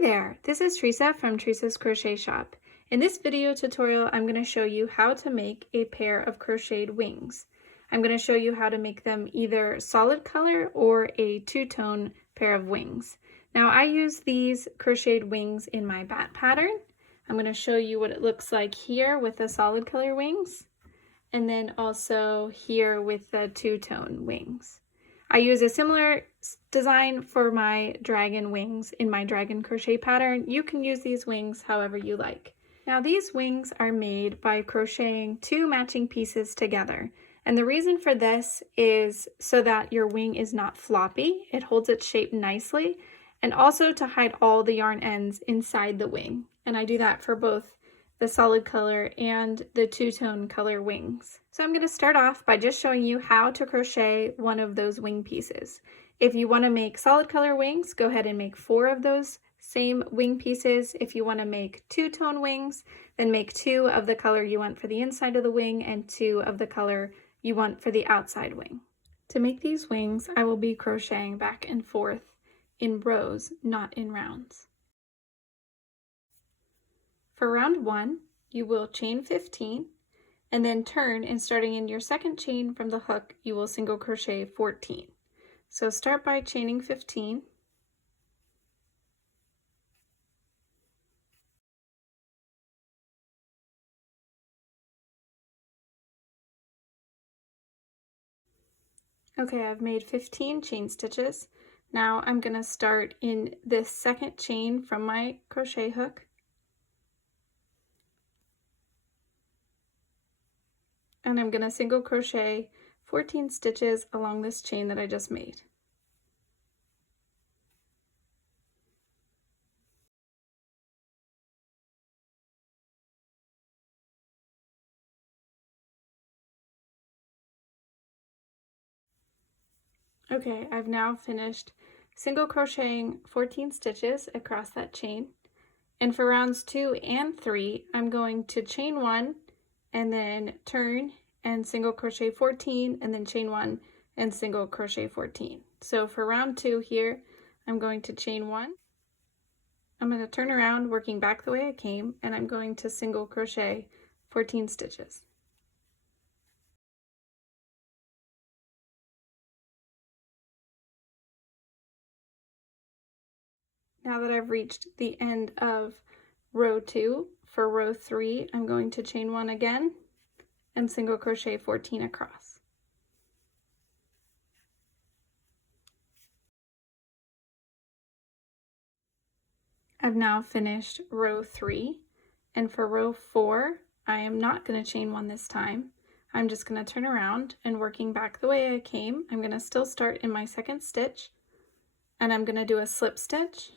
Hi there, this is Teresa from Teresa's Crochet Shop. In this video tutorial, I'm going to show you how to make a pair of crocheted wings. I'm going to show you how to make them either solid color or a two-tone pair of wings. Now I use these crocheted wings in my bat pattern. I'm going to show you what it looks like here with the solid color wings, and then also here with the two-tone wings. I use a similar design for my dragon wings in my dragon crochet pattern. You can use these wings however you like. Now these wings are made by crocheting two matching pieces together. And the reason for this is so that your wing is not floppy. It holds its shape nicely, and also to hide all the yarn ends inside the wing. And I do that for both the solid color and the two-tone color wings. So I'm going to start off by just showing you how to crochet one of those wing pieces. If you want to make solid color wings, go ahead and make 4 of those same wing pieces. If you want to make two-tone wings, then make 2 of the color you want for the inside of the wing and 2 of the color you want for the outside wing. To make these wings, I will be crocheting back and forth in rows, not in rounds. For round 1, you will chain 15 and then turn, and starting in your second chain from the hook, you will single crochet 14. So start by chaining 15. Okay, I've made 15 chain stitches. Now I'm going to start in this second chain from my crochet hook. And I'm going to single crochet 14 stitches along this chain that I just made. Okay, I've now finished single crocheting 14 stitches across that chain. And for rounds 2 and 3, I'm going to chain 1 and then turn and single crochet 14 and then chain 1 and single crochet 14. So for round 2 here, I'm going to chain 1. I'm going to turn around working back the way I came, and I'm going to single crochet 14 stitches. Now that I've reached the end of row 2, for row 3, I'm going to chain 1 again and single crochet 14 across. I've now finished row 3, and for row 4, I am not going to chain 1 this time. I'm just going to turn around, and working back the way I came, I'm going to still start in my second stitch, and I'm going to do a slip stitch,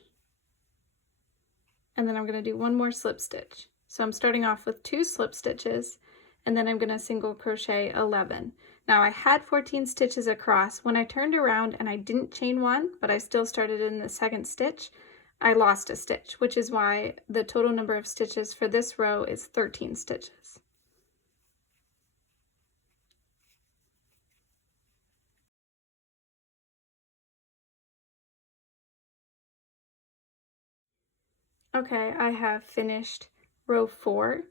and then I'm going to do one more slip stitch. So I'm starting off with 2 slip stitches, and then I'm going to single crochet 11. Now I had 14 stitches across. When I turned around and I didn't chain 1, but I still started in the second stitch, I lost a stitch, which is why the total number of stitches for this row is 13 stitches. Okay, I have finished row 4,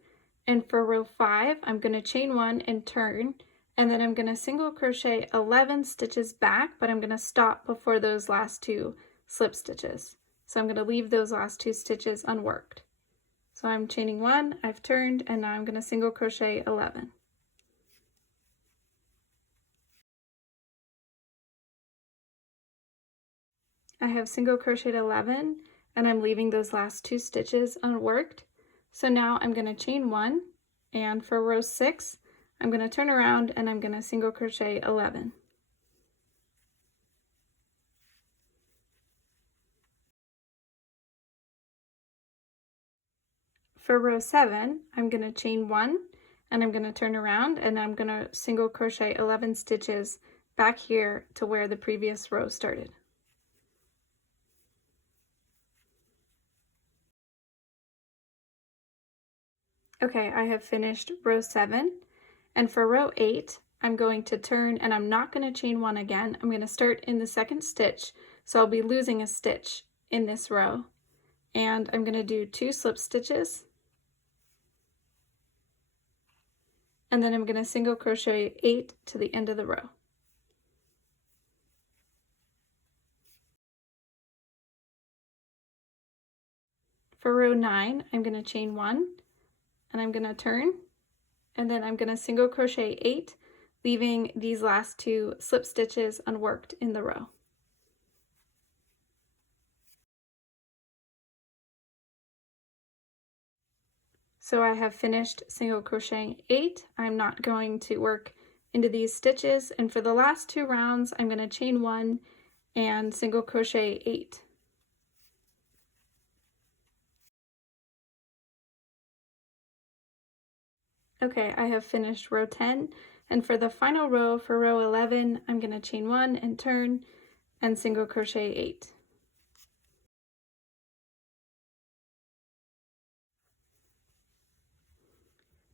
and for row 5, I'm going to chain 1 and turn, and then I'm going to single crochet 11 stitches back, but I'm going to stop before those last 2 slip stitches. So I'm going to leave those last 2 stitches unworked. So I'm chaining 1, I've turned, and now I'm going to single crochet 11. I have single crocheted 11, and I'm leaving those last 2 stitches unworked. So now I'm going to chain 1, and for row 6, I'm going to turn around and I'm going to single crochet 11. For row 7, I'm going to chain 1, and I'm going to turn around and I'm going to single crochet 11 stitches back here to where the previous row started. Okay, I have finished row 7, and for row 8, I'm going to turn, and I'm not going to chain 1 again. I'm going to start in the second stitch, so I'll be losing a stitch in this row. and I'm going to do 2 slip stitches, and then I'm going to single crochet 8 to the end of the row. For row 9, I'm going to chain 1, and I'm going to turn, and then I'm going to single crochet 8, leaving these last 2 slip stitches unworked in the row. So I have finished single crocheting 8. I'm not going to work into these stitches, and for the last 2 rounds I'm going to chain 1 and single crochet 8. Okay, I have finished row 10, and for the final row, for row 11, I'm going to chain 1 and turn and single crochet 8.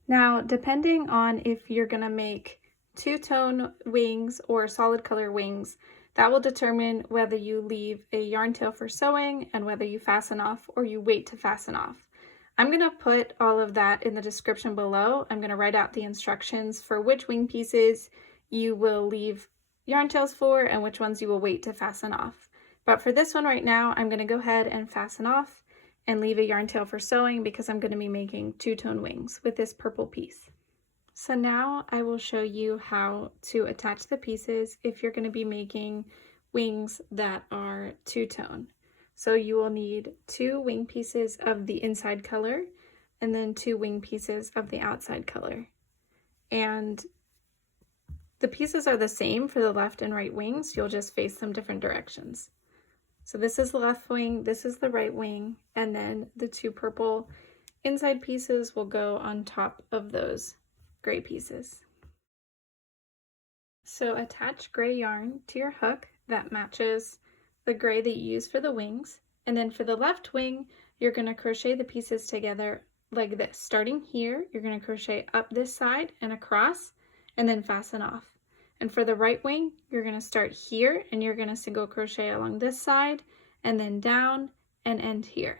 Now, depending on if you're going to make two-tone wings or solid color wings, that will determine whether you leave a yarn tail for sewing and whether you fasten off or you wait to fasten off. I'm going to put all of that in the description below. I'm going to write out the instructions for which wing pieces you will leave yarn tails for and which ones you will wait to fasten off. But for this one right now, I'm going to go ahead and fasten off and leave a yarn tail for sewing because I'm going to be making two-tone wings with this purple piece. So now I will show you how to attach the pieces if you're going to be making wings that are two-tone. So you will need 2 wing pieces of the inside color and then 2 wing pieces of the outside color. And the pieces are the same for the left and right wings, you'll just face them different directions. So this is the left wing, this is the right wing, and then the 2 purple inside pieces will go on top of those gray pieces. So attach gray yarn to your hook that matches the gray that you use for the wings, and then for the left wing you're going to crochet the pieces together like this. Starting here, you're going to crochet up this side and across and then fasten off. And for the right wing, you're going to start here and you're going to single crochet along this side and then down and end here.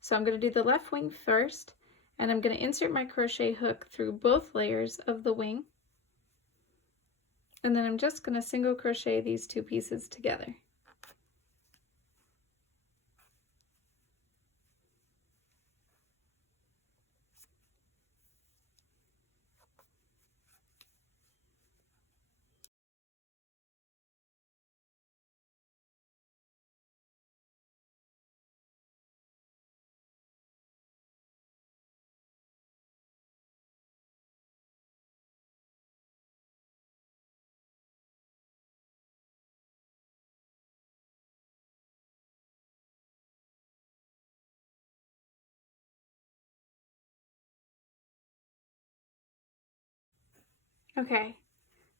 So I'm going to do the left wing first, and I'm going to insert my crochet hook through both layers of the wing, and then I'm just going to single crochet these 2 pieces together. Okay,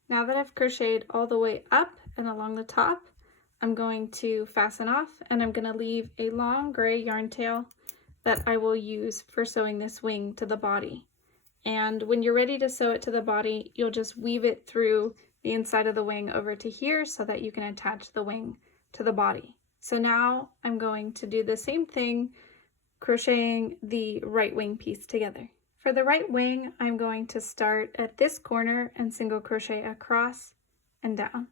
now that I've crocheted all the way up and along the top, I'm going to fasten off, and I'm going to leave a long gray yarn tail that I will use for sewing this wing to the body. And when you're ready to sew it to the body, you'll just weave it through the inside of the wing over to here so that you can attach the wing to the body. So now I'm going to do the same thing, crocheting the right wing piece together. For the right wing, I'm going to start at this corner and single crochet across and down.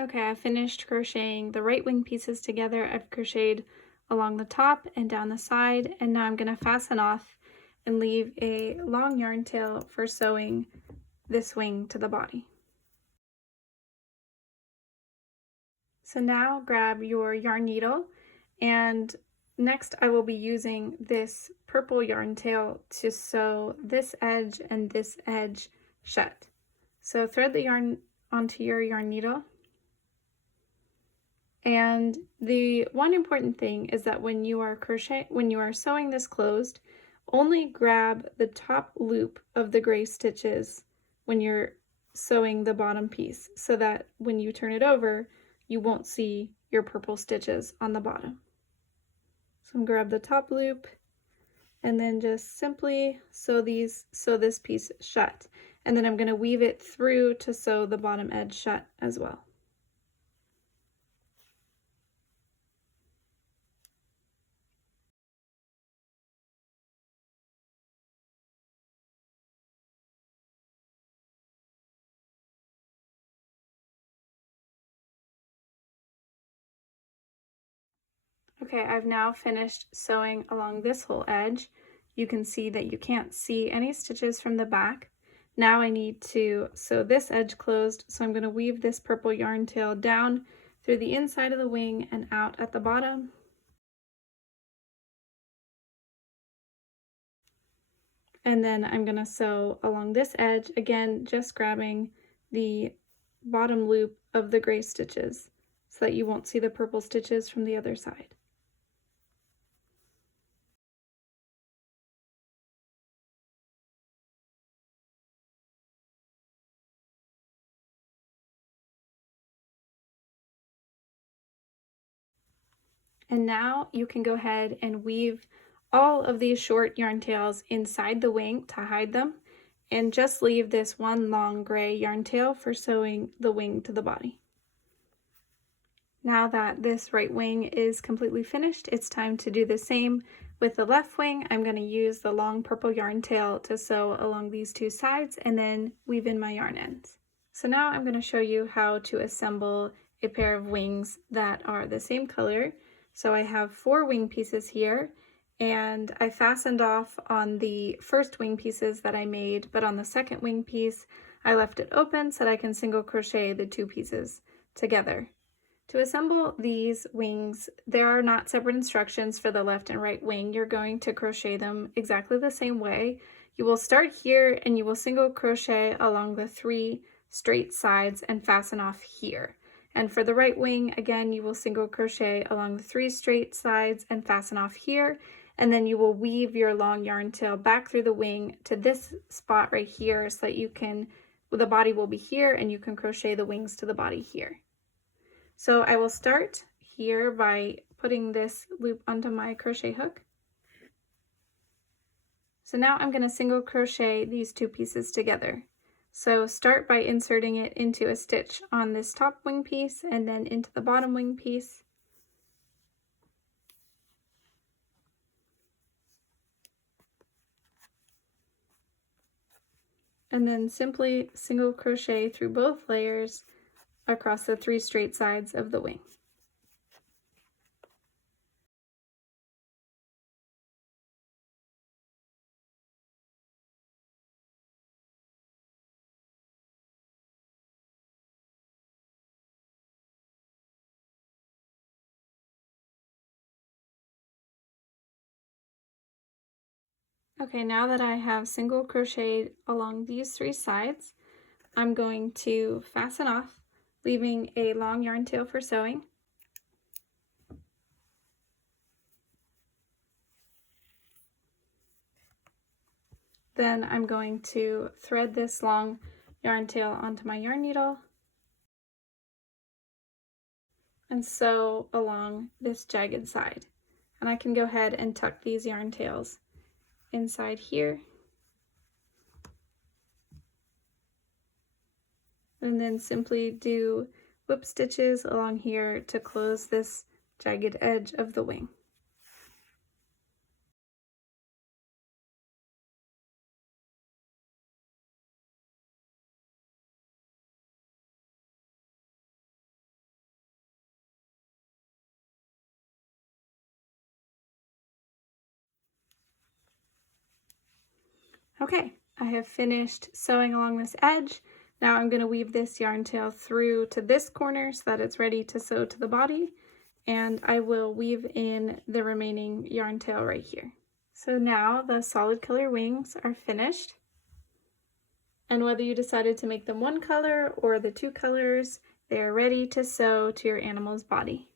Okay, I finished crocheting the right wing pieces together. I've crocheted along the top and down the side, and now I'm going to fasten off and leave a long yarn tail for sewing this wing to the body. So now grab your yarn needle, and next I will be using this purple yarn tail to sew this edge and this edge shut. So thread the yarn onto your yarn needle. And the one important thing is that when you are sewing this closed, only grab the top loop of the gray stitches when you're sewing the bottom piece, so that when you turn it over, you won't see your purple stitches on the bottom. So grab the top loop and then just simply sew this piece shut. and then I'm going to weave it through to sew the bottom edge shut as well. Okay, I've now finished sewing along this whole edge. You can see that you can't see any stitches from the back. Now I need to sew this edge closed, so I'm going to weave this purple yarn tail down through the inside of the wing and out at the bottom. And then I'm going to sew along this edge, again just grabbing the bottom loop of the gray stitches so that you won't see the purple stitches from the other side. And now you can go ahead and weave all of these short yarn tails inside the wing to hide them, and just leave this one long gray yarn tail for sewing the wing to the body. Now that this right wing is completely finished, it's time to do the same with the left wing. I'm going to use the long purple yarn tail to sew along these two sides and then weave in my yarn ends. So now I'm going to show you how to assemble a pair of wings that are the same color. So I have 4 wing pieces here, and I fastened off on the first wing pieces that I made, but on the second wing piece, I left it open so that I can single crochet the 2 pieces together. To assemble these wings, there are not separate instructions for the left and right wing. You're going to crochet them exactly the same way. You will start here and you will single crochet along the 3 straight sides and fasten off here. And for the right wing, again, you will single crochet along the 3 straight sides and fasten off here, and then you will weave your long yarn tail back through the wing to this spot right here so that you can, the body will be here and you can crochet the wings to the body here. So I will start here by putting this loop onto my crochet hook. So now I'm going to single crochet these 2 pieces together. So start by inserting it into a stitch on this top wing piece and then into the bottom wing piece. And then simply single crochet through both layers across the 3 straight sides of the wing. Okay, now that I have single crocheted along these 3 sides, I'm going to fasten off, leaving a long yarn tail for sewing. Then I'm going to thread this long yarn tail onto my yarn needle and sew along this jagged side. And I can go ahead and tuck these yarn tails inside here, and then simply do whip stitches along here to close this jagged edge of the wing. Okay, I have finished sewing along this edge. Now I'm going to weave this yarn tail through to this corner so that it's ready to sew to the body, and I will weave in the remaining yarn tail right here. So now the solid color wings are finished, and whether you decided to make them one color or the 2 colors, they are ready to sew to your animal's body.